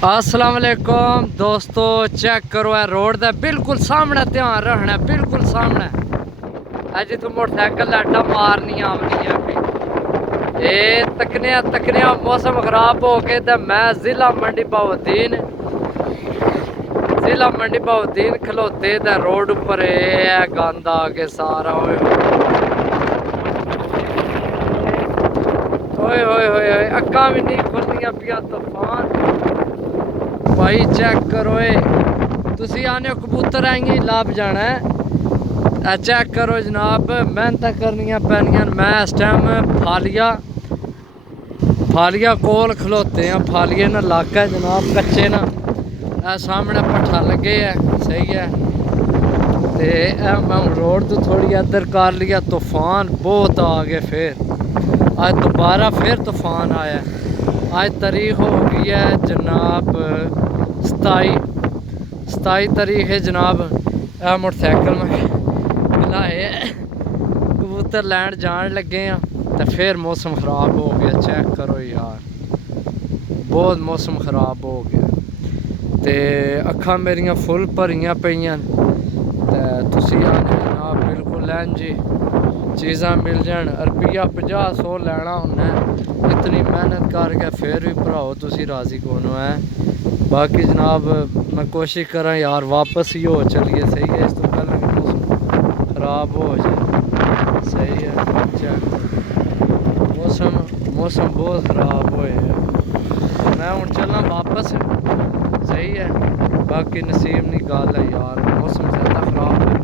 अस्सलाम वालेकुम दोस्तों, चेक करो है रोड दे बिल्कुल सामने ध्यान रखना, बिल्कुल सामने अज तू मोटरसाइकिल लाटा मारनी आवनी है। ये तकने मौसम खराब हो गए तो मैं जिला मंडी बहाउद्दीन खलोते दा रोड उपर गंद आ के सारा होए अक्का भी नहीं खुलदियां पिया तूफान भाई। चेक करो तुसी आने कबूतर आएंगे लाभ जाना है। चेक करो जनाब, मेहनत करनियां पैनियां। मैं इस टाइम फालिया कोल खलोते हैं। फालिये ना लाका है जनाब, कच्चे ना सामने भट्ठा लगे है, सही है। तो मैं रोड तो थोड़ी इधर कर लिया, तूफान बहुत आ गए। फिर आज दोबारा फिर तूफान आया। आज तारीख हो गई है जनाब 27 तारीख है जनाब। मोटरसाइकिल में मिलाए कबूतर लैंड जान लगे हैं तो फिर मौसम ख़राब हो गया। चेक करो यार, बहुत मौसम ख़राब हो गया। तो अखा मेरिया फुल भरियां पेइयां। तो तुसी आने जनाब बिल्कुल लैन जी चीज़ां मिल जान। रुपया 50-100 लैना होना, इतनी मेहनत करके फिर भी भराओ तुसी राजी कौन है। बाकी जनाब मैं कोशिश करा यार वापस ही हो चलिए, सही है। इस तो पहले मौसम ख़राब हो जाए, सही है। मौसम बहुत ख़राब हो। मैं हूँ चलना वापस, सही है। बाकी नसीब नहीं गल है यार, मौसम ज़्यादा ख़राब है।